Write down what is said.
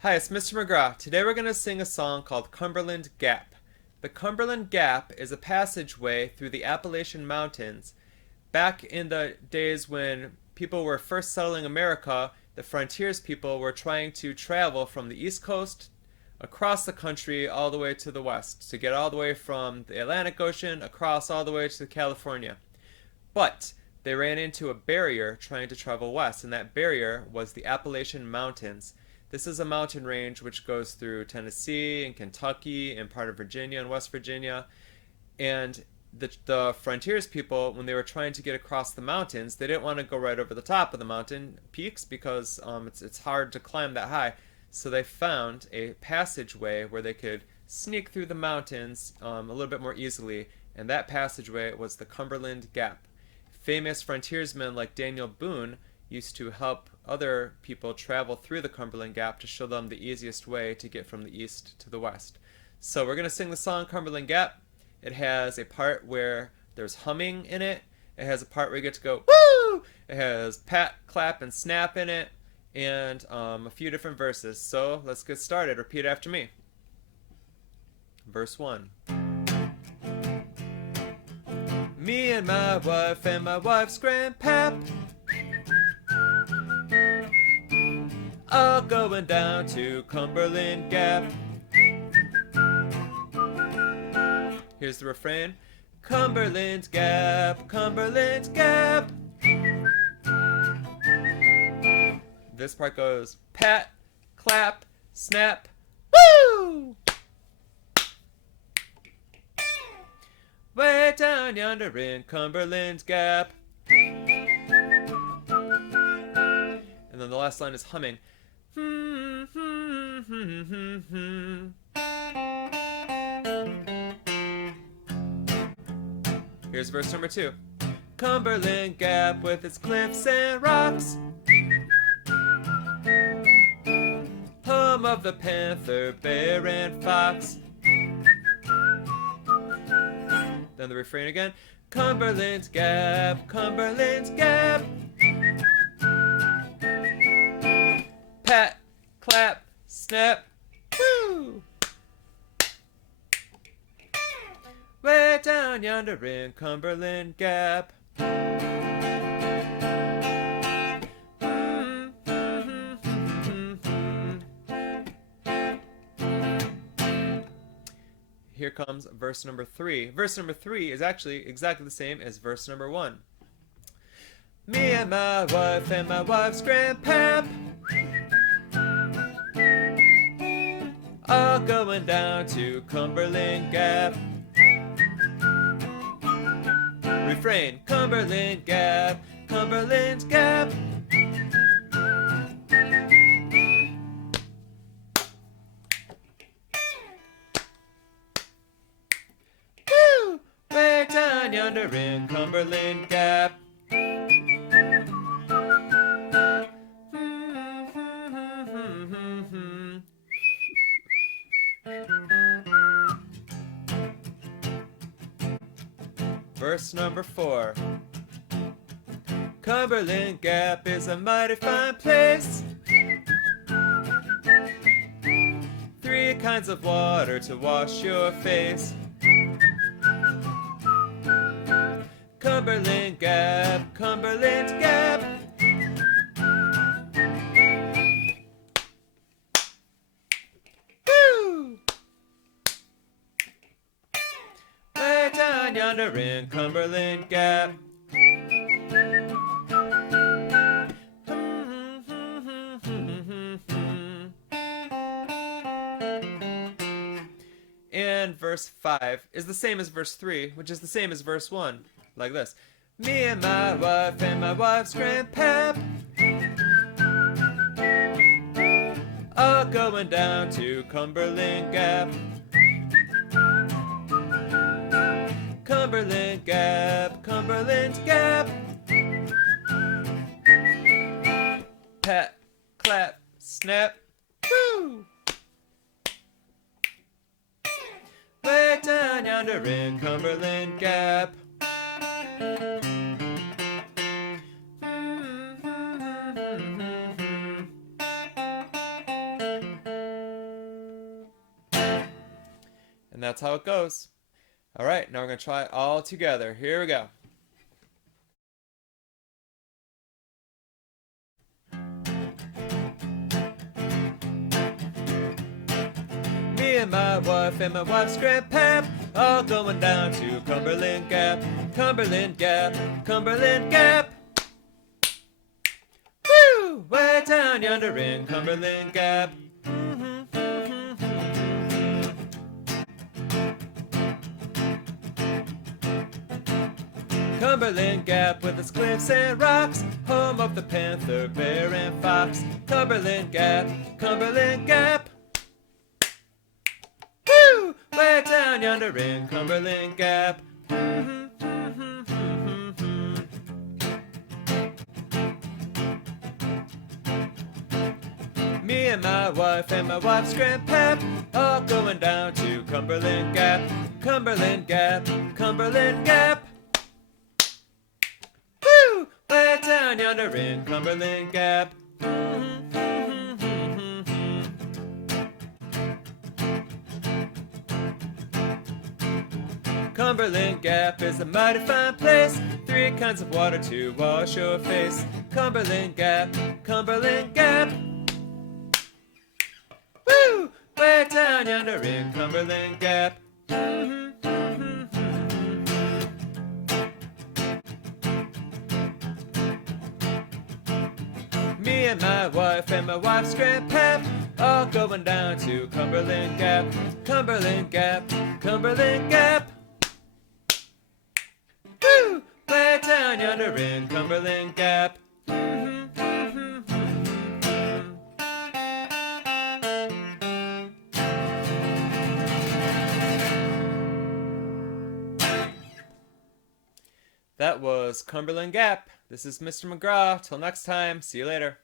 Hi, it's Mr. McGraw. Today we're going to sing a song called Cumberland Gap. The Cumberland Gap is a passageway through the Appalachian Mountains. Back in the days when people were first settling America, the frontiers people were trying to travel from the East Coast across the country all the way to the west, to get all the way from the Atlantic Ocean across all the way to California. But they ran into a barrier trying to travel west, and that barrier was the Appalachian Mountains. This is a mountain range which goes through Tennessee and Kentucky and part of Virginia and West Virginia. And the frontiers people, when they were trying to get across the mountains, they didn't want to go right over the top of the mountain peaks because it's hard to climb that high. So they found a passageway where they could sneak through the mountains a little bit more easily, and that passageway was the Cumberland Gap. Famous frontiersmen like Daniel Boone used to help other people travel through the Cumberland Gap to show them the easiest way to get from the east to the west. So we're going to sing the song Cumberland Gap. It has a part where there's humming in it. It has a part where you get to go, woo! It has pat, clap, and snap in it, and a few different verses. So let's get started. Repeat after me. Verse 1. Me and my wife's grandpap, all going down to Cumberland Gap. Here's the refrain. Cumberland Gap, Cumberland Gap. This part goes pat, clap, snap, woo! Way down yonder in Cumberland Gap. And then the last line is humming. Here's verse number 2. Cumberland Gap with its cliffs and rocks, home of the panther, bear, and fox. Then the refrain again. Cumberland Gap, Cumberland Gap. Pat, clap, snap, woo! Way down yonder in Cumberland Gap. Here comes verse number 3. Verse number 3 is actually exactly the same as verse number 1. Me and my wife's grandpap, all going down to Cumberland Gap. Refrain. Cumberland Gap, Cumberland Gap. Woo! Way down yonder in Cumberland Gap. Verse number 4. Cumberland Gap is a mighty fine place. 3 kinds of water to wash your face. Cumberland Gap, Cumberland Gap. Woo! Way down yonder in Cumberland Gap. And verse 5 is the same as verse 3, which is the same as verse 1, like this. Me and my wife's grandpap, all going down to Cumberland Gap. Cumberland Gap, Cumberland Gap. Pat, clap, snap, woo! Way down yonder in Cumberland Gap. that's how it goes. All right, now we're going to try it all together. Here we go. Me and my wife's grandpap, all going down to Cumberland Gap, Cumberland Gap, Cumberland Gap. Woo! Way down yonder in Cumberland Gap. Cumberland Gap with its cliffs and rocks, home of the panther, bear, and fox. Cumberland Gap, Cumberland Gap. Woo! Way down yonder in Cumberland Gap. Me and my wife's grandpap, all going down to Cumberland Gap, Cumberland Gap, Cumberland Gap. Woo! Way down yonder in Cumberland Gap. Cumberland Gap is a mighty fine place. 3 kinds of water to wash your face. Cumberland Gap, Cumberland Gap. Woo! Way down yonder in Cumberland Gap. Me and my wife's grandpap, all going down to Cumberland Gap, Cumberland Gap, Cumberland Gap. Woo! Way down yonder in Cumberland Gap. That was Cumberland Gap. This is Mr. McGraw. Till next time, see you later.